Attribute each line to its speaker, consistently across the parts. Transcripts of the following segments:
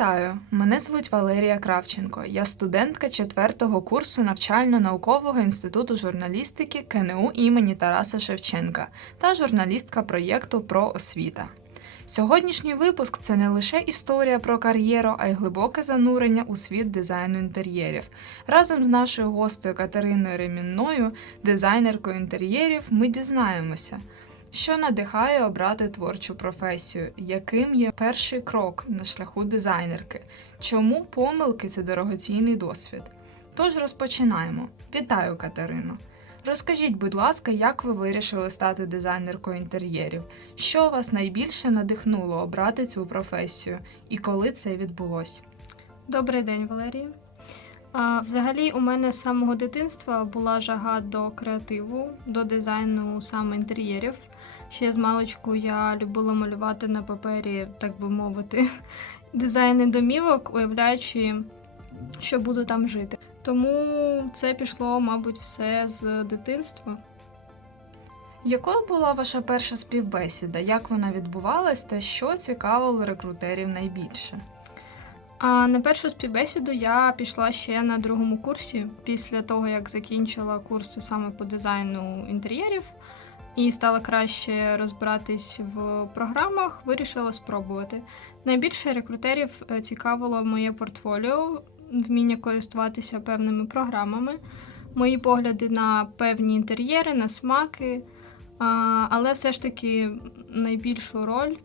Speaker 1: Вітаю! Мене звуть Валерія Кравченко. Я студентка 4-го курсу навчально-наукового інституту журналістики КНУ імені Тараса Шевченка та журналістка проєкту Про освіта. Сьогоднішній випуск це не лише історія про кар'єру, а й глибоке занурення у світ дизайну інтер'єрів. Разом з нашою гостею Катериною Ремінною, дизайнеркою інтер'єрів, ми дізнаємося, що надихає обрати творчу професію, яким є перший крок на шляху дизайнерки, чому помилки це дорогоцінний досвід. Тож розпочинаємо. Вітаю, Катерино! Розкажіть, будь ласка, як ви вирішили стати дизайнеркою інтер'єрів? Що вас найбільше надихнуло обрати цю професію і коли це відбулося?
Speaker 2: Добрий день, Валерія. А, взагалі, у мене з самого дитинства була жага до креативу, до дизайну саме інтер'єрів. Ще з маличку я любила малювати на папері, так би мовити, дизайни домівок, уявляючи, що буду там жити. Тому це пішло, мабуть, все з дитинства.
Speaker 1: Якою була ваша перша співбесіда? Як вона відбувалась та що цікавило рекрутерів найбільше?
Speaker 2: А на першу співбесіду я пішла ще на другому курсі, після того як закінчила курси саме по дизайну інтер'єрів і стала краще розбиратись в програмах, вирішила спробувати. Найбільше рекрутерів е, цікавило моє портфоліо, вміння користуватися певними програмами, мої погляди на певні інтер'єри, на смаки. Але все ж таки найбільшу роль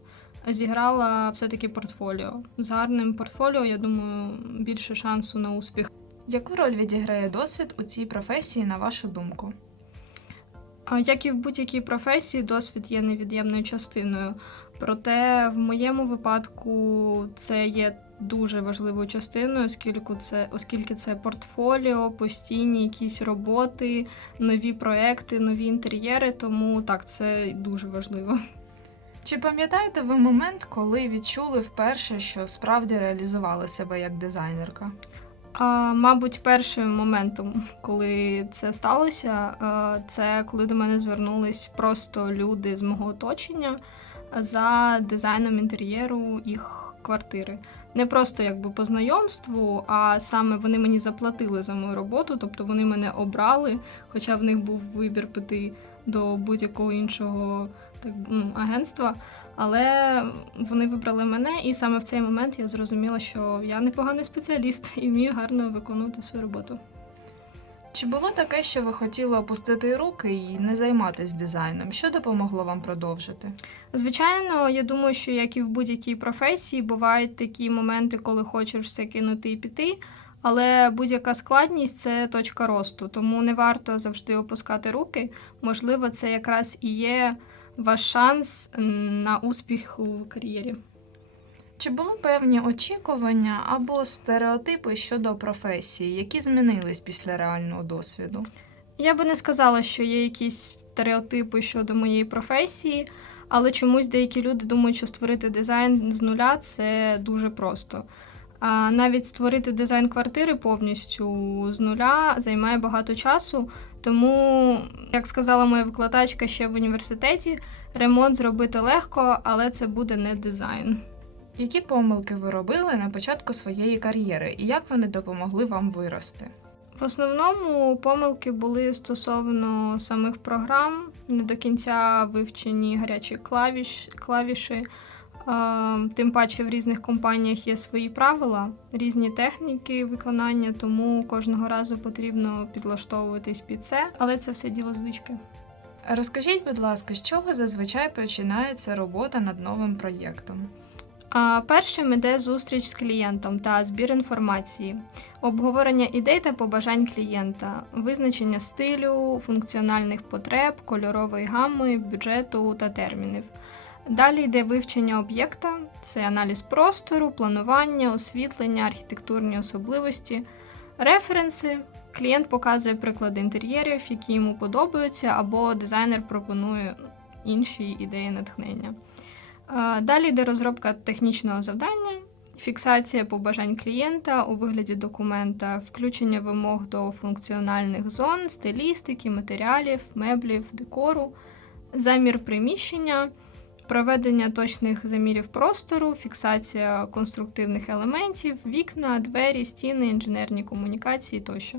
Speaker 2: зіграла все-таки портфоліо. З гарним портфоліо, я думаю, більше шансу на успіх.
Speaker 1: Яку роль відіграє досвід у цій професії, на вашу думку?
Speaker 2: Як і в будь-якій професії, досвід є невід'ємною частиною. Проте в моєму випадку це є дуже важливою частиною, оскільки це, оскільки це портфоліо, постійні якісь роботи, нові проекти, нові інтер'єри. Тому так, це дуже важливо.
Speaker 1: Чи пам'ятаєте ви момент, коли відчули вперше, що справді реалізували себе як дизайнерка?
Speaker 2: А, Мабуть, першим моментом, коли це сталося, е, це коли до мене звернулись просто люди з мого оточення за дизайном інтер'єру їх квартири. Не просто якби по знайомству, а саме вони мені заплатили за мою роботу, тобто вони мене обрали, хоча в них був вибір піти до будь-якого іншого ну, агентства. Але вони вибрали мене, і саме в цей момент я зрозуміла, що я непоганий спеціаліст і вмію гарно виконувати свою роботу.
Speaker 1: Чи було таке, що ви хотіли опустити руки і не займатися дизайном? Що допомогло вам продовжити?
Speaker 2: Звичайно, я думаю, що як і в будь-якій професії, бувають такі моменти, коли хочеш все кинути і піти. Але будь-яка складність це точка росту, тому не варто завжди опускати руки. Можливо, це якраз і є ваш шанс на успіх у кар'єрі.
Speaker 1: Чи були певні очікування або стереотипи щодо професії, які змінились після реального досвіду?
Speaker 2: Я би не сказала, що є якісь стереотипи щодо моєї професії, але чомусь деякі люди думають, що створити дизайн з нуля це дуже просто. А навіть створити дизайн квартири повністю з нуля займає багато часу. Тому, як сказала моя викладачка ще в університеті, ремонт зробити легко, але це буде не дизайн.
Speaker 1: Які помилки ви робили на початку своєї кар'єри і як вони допомогли вам вирости?
Speaker 2: В основному помилки були стосовно самих програм, не до кінця вивчені гарячі клавіш, клавіші. Тим паче в різних компаніях є свої правила, різні техніки виконання, тому кожного разу потрібно підлаштовуватись під це, але це все діло звички.
Speaker 1: Розкажіть, будь ласка, з чого зазвичай починається робота над новим проєктом?
Speaker 2: А першим іде зустріч з клієнтом та збір інформації, обговорення ідей та побажань клієнта, визначення стилю, функціональних потреб, кольорової гами, бюджету та термінів. Далі йде вивчення об'єкта, це аналіз простору, планування, освітлення, архітектурні особливості, референси. Клієнт показує приклади інтер'єрів, які йому подобаються, або дизайнер пропонує інші ідеї натхнення. Далі йде розробка технічного завдання, фіксація побажань клієнта у вигляді документа, включення вимог до функціональних зон, стилістики, матеріалів, меблів, декору, замір приміщення проведення точних замірів простору, фіксація конструктивних елементів, вікна, двері, стіни, інженерні комунікації тощо.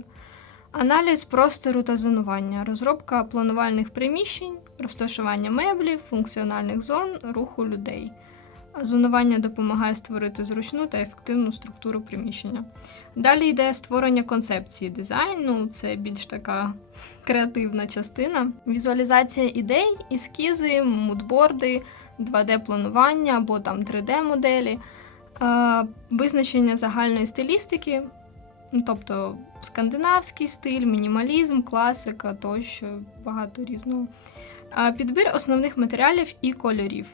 Speaker 2: Аналіз простору та зонування, розробка планувальних приміщень, розташування меблів, функціональних зон, руху людей. Зонування допомагає створити зручну та ефективну структуру приміщення. Далі йде створення концепції дизайну, це більш така креативна частина. Візуалізація ідей, ескізи, мудборди, 2D-планування або там 3D-моделі, е, визначення загальної стилістики, тобто скандинавський стиль, мінімалізм, класика тощо, багато різного. Е, Підбір основних матеріалів і кольорів.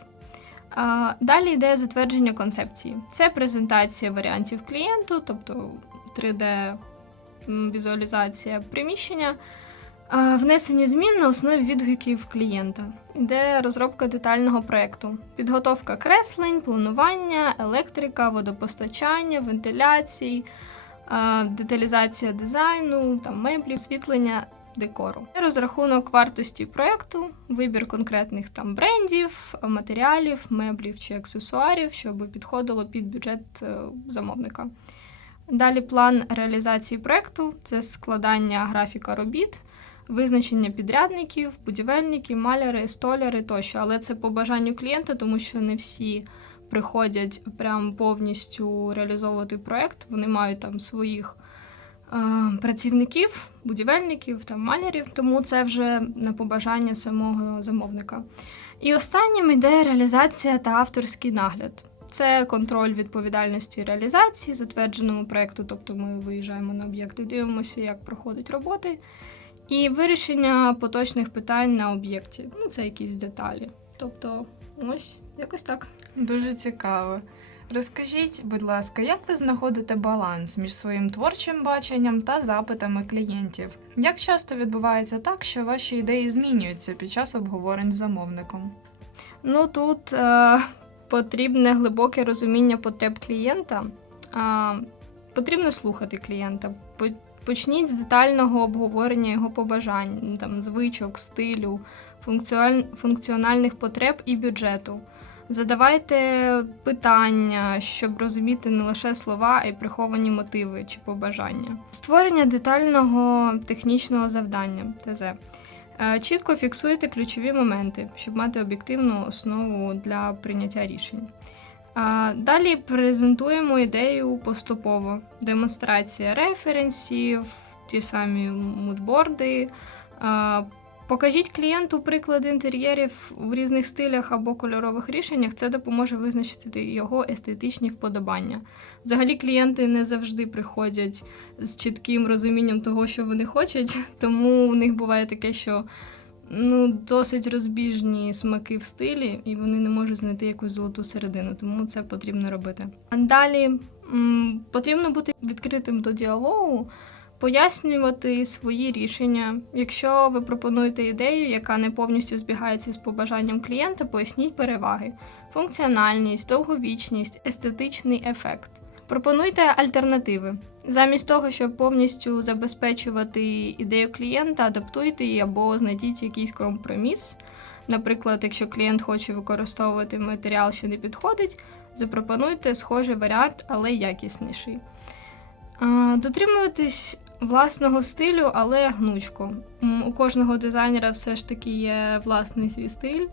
Speaker 2: Далі йде затвердження концепції. Це презентація варіантів клієнту, тобто 3D-візуалізація приміщення, внесення змін на основі відгуків клієнта. Йде розробка детального проєкту, підготовка креслень, планування, електрика, водопостачання, вентиляції, деталізація дизайну, там, меблів, освітлення декору. Розрахунок вартості проєкту, вибір конкретних там брендів, матеріалів, меблів чи аксесуарів, щоб підходило під бюджет е, замовника. Далі план реалізації проєкту це складання графіка робіт, визначення підрядників, будівельників, маляри, столяри тощо. Але це по бажанню клієнта, тому що не всі приходять прям повністю реалізовувати проєкт. Вони мають там своїх працівників, будівельників та малярів, тому це вже на побажання самого замовника. І останнім йде реалізація та авторський нагляд. Це контроль відповідальності реалізації, затвердженому проєкту, тобто ми виїжджаємо на об'єкти, дивимося, як проходять роботи, і вирішення поточних питань на об'єкті. Ну, це якісь деталі. Тобто, ось якось так.
Speaker 1: Дуже цікаво. Розкажіть, будь ласка, як ви знаходите баланс між своїм творчим баченням та запитами клієнтів? Як часто відбувається так, що ваші ідеї змінюються під час обговорень з замовником?
Speaker 2: Ну тут е, потрібне глибоке розуміння потреб клієнта. Е, потрібно слухати клієнта. По- Почніть з детального обговорення його побажань, там, звичок, стилю, функціональних потреб і бюджету. Задавайте питання, щоб розуміти не лише слова, а й приховані мотиви чи побажання. Створення детального технічного завдання ТЗ. Е, Чітко фіксуйте ключові моменти, щоб мати об'єктивну основу для прийняття рішень. Е, Далі презентуємо ідею поступово. Демонстрація референсів, ті самі мудборди. Покажіть клієнту приклади інтер'єрів в різних стилях або кольорових рішеннях. Це допоможе визначити його естетичні вподобання. Взагалі, клієнти не завжди приходять з чітким розумінням того, що вони хочуть, тому у них буває таке, що ну, досить розбіжні смаки в стилі, і вони не можуть знайти якусь золоту середину, тому це потрібно робити. Далі м, потрібно бути відкритим до діалогу, пояснювати свої рішення. Якщо ви пропонуєте ідею, яка не повністю збігається з побажанням клієнта, поясніть переваги, функціональність, довговічність, естетичний ефект. Пропонуйте альтернативи. Замість того, щоб повністю забезпечувати ідею клієнта, адаптуйте її або знайдіть якийсь компроміс. Наприклад, якщо клієнт хоче використовувати матеріал, що не підходить, запропонуйте схожий варіант, але якісніший. Дотримуйтесь власного стилю, але гнучко. У кожного дизайнера все ж таки є власний свій стиль.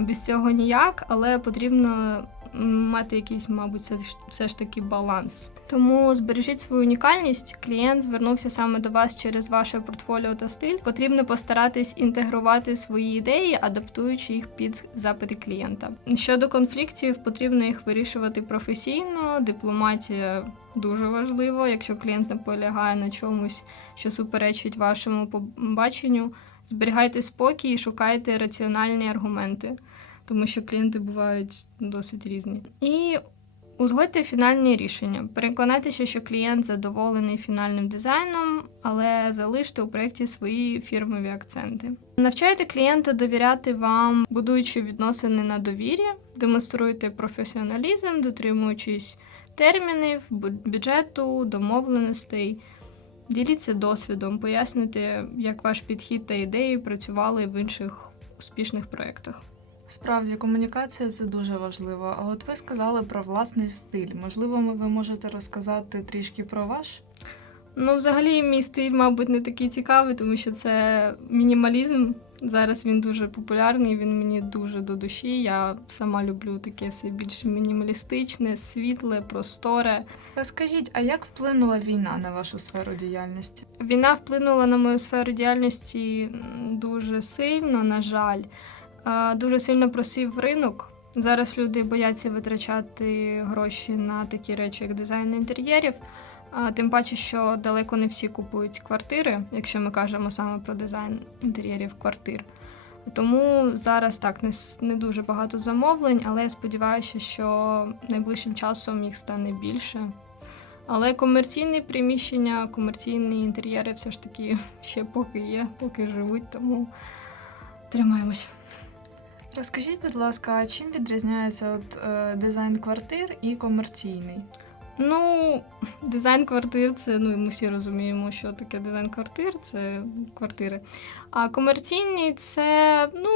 Speaker 2: Без цього ніяк, але потрібно мати якийсь, мабуть, все ж- таки баланс. Тому збережіть свою унікальність. Клієнт звернувся саме до вас через ваше портфоліо та стиль. Потрібно постаратись інтегрувати свої ідеї, адаптуючи їх під запити клієнта. Щодо конфліктів, потрібно їх вирішувати професійно. Дипломатія дуже важливо. Якщо клієнт наполягає на чомусь, що суперечить вашому побаченню, зберігайте спокій і шукайте раціональні аргументи, тому що клієнти бувають досить різні. І Узгодьте фінальні рішення. Переконайтеся, що клієнт задоволений фінальним дизайном, але залиште у проєкті свої фірмові акценти. Навчайте клієнта довіряти вам, будуючи відносини на довір'я, демонструйте професіоналізм, дотримуючись термінів, бюджету, домовленостей. Діліться досвідом, пояснюйте, як ваш підхід та ідеї працювали в інших успішних проєктах.
Speaker 1: Справді, комунікація це дуже важливо. А от ви сказали про власний стиль. Можливо, ви можете розказати трішки про ваш?
Speaker 2: Ну, взагалі, мій стиль, мабуть, не такий цікавий, тому що це мінімалізм. Зараз він дуже популярний, він мені дуже до душі. Я сама люблю таке все більш мінімалістичне, світле, просторе.
Speaker 1: Скажіть, а як вплинула війна на вашу сферу діяльності?
Speaker 2: Війна вплинула на мою сферу діяльності дуже сильно, на жаль. Дуже сильно просів ринок. Зараз люди бояться витрачати гроші на такі речі, як дизайн інтер'єрів. Тим паче, що далеко не всі купують квартири, якщо ми кажемо саме про дизайн інтер'єрів квартир. Тому зараз так не, не дуже багато замовлень, але я сподіваюся, що найближчим часом їх стане більше. Але комерційні приміщення, комерційні інтер'єри все ж таки ще поки є, поки живуть, тому тримаємось.
Speaker 1: Розкажіть, будь ласка, чим відрізняється от, е, дизайн квартир і комерційний?
Speaker 2: Ну, дизайн квартир це ну ми всі розуміємо, що таке дизайн квартир, це квартири. А комерційні це ну.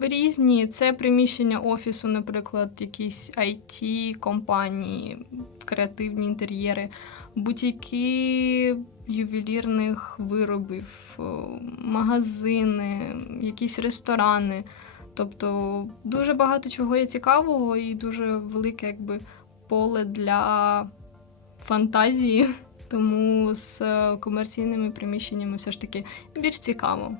Speaker 2: Різні, це приміщення офісу, наприклад, якісь it компанії, креативні інтер'єри, бутіки ювелірних виробів, магазини, якісь ресторани. Тобто дуже багато чого є цікавого і дуже велике якби поле для фантазії, тому з е, комерційними приміщеннями все ж таки більш цікаво.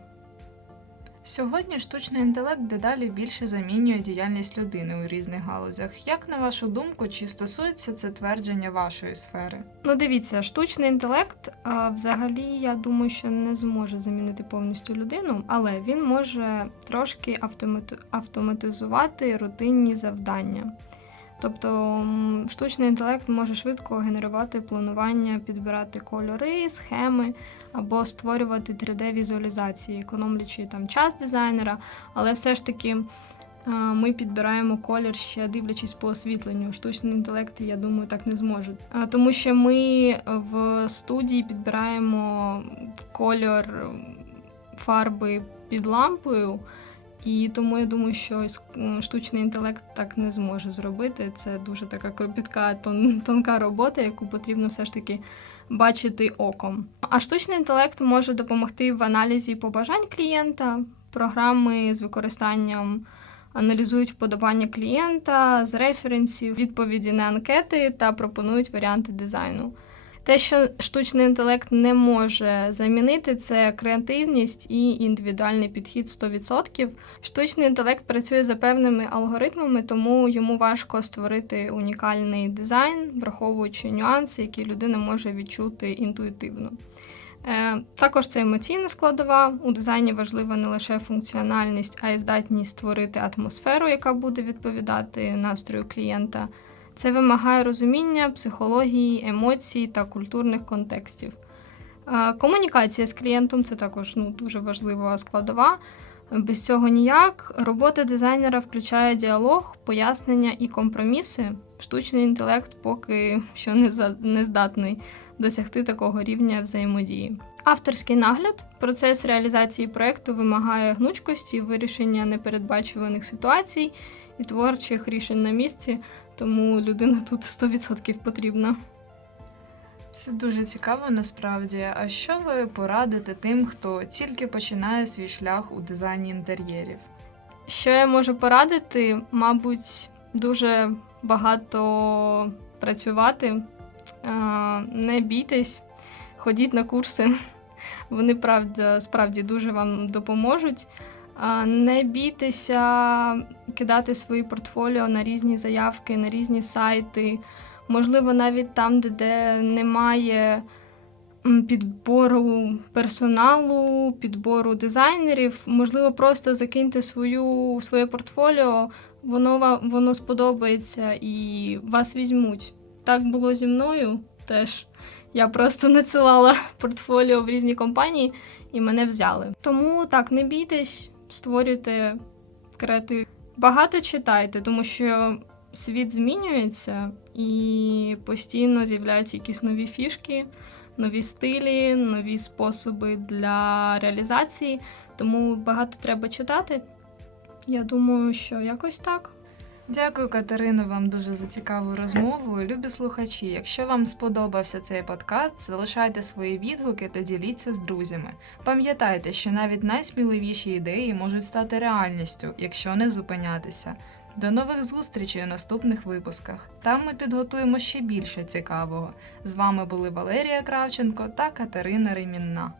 Speaker 1: Сьогодні штучний інтелект дедалі більше замінює діяльність людини у різних галузях. Як на вашу думку, чи стосується це твердження вашої сфери?
Speaker 2: Ну, дивіться, штучний інтелект а, взагалі, я думаю, що не зможе замінити повністю людину, але він може трошки автомати- автоматизувати рутинні завдання. Тобто штучний інтелект може швидко генерувати планування, підбирати кольори, схеми або створювати 3D-візуалізації, економлячи там час дизайнера, але все ж таки е, ми підбираємо колір ще дивлячись по освітленню. Штучний інтелект, я думаю, так не зможе. Е, Тому що ми в студії підбираємо кольор фарби під лампою. І тому я думаю, що ес- штучний інтелект так не зможе зробити. Це дуже така кропітка, тон, тонка робота, яку потрібно все ж таки бачити оком. А штучний інтелект може допомогти в аналізі побажань клієнта, програми з використанням аналізують вподобання клієнта з референсів, відповіді на анкети та пропонують варіанти дизайну. Те, що штучний інтелект не може замінити, це креативність і індивідуальний підхід 100%. Штучний інтелект працює за певними алгоритмами, тому йому важко створити унікальний дизайн, враховуючи нюанси, які людина може відчути інтуїтивно. Е, Також це емоційна складова. У дизайні важлива не лише функціональність, а й здатність створити атмосферу, яка буде відповідати настрою клієнта. Це вимагає розуміння психології, емоцій та культурних контекстів. Е, Комунікація з клієнтом це також ну, дуже важлива складова. Без цього ніяк. Робота дизайнера включає діалог, пояснення і компроміси. Штучний інтелект поки що не, за, не здатний досягти такого рівня взаємодії. Авторський нагляд, процес реалізації проєкту вимагає гнучкості, вирішення непередбачуваних ситуацій і творчих рішень на місці, тому людина тут 100% потрібна.
Speaker 1: Це дуже цікаво насправді. А що ви порадите тим, хто тільки починає свій шлях у дизайні інтер'єрів?
Speaker 2: Що я можу порадити? Мабуть, дуже багато працювати, не бійтесь, ходіть на курси. Вони правда, справді дуже вам допоможуть. Не бійтеся кидати свої портфоліо на різні заявки, на різні сайти. Можливо, навіть там, де, немає підбору персоналу, підбору дизайнерів. Можливо, просто закиньте свою, своє портфоліо, воно, воно сподобається і вас візьмуть. Так було зі мною теж. Я просто надсилала портфоліо в різні компанії і мене взяли. Тому так, не бійтесь, створюйте креатив. Багато читайте, тому що світ змінюється і постійно з'являються якісь нові фішки, нові стилі, нові способи для реалізації. Тому багато треба читати Я думаю, що якось так.
Speaker 1: Дякую, Катерино, вам дуже за цікаву розмову. Любі слухачі, якщо вам сподобався цей подкаст, залишайте свої відгуки та діліться з друзями. Пам'ятайте, що навіть найсміливіші ідеї можуть стати реальністю, якщо не зупинятися. До нових зустрічей у наступних випусках. Там ми підготуємо ще більше цікавого. З вами були Валерія Кравченко та Катерина Ремінна.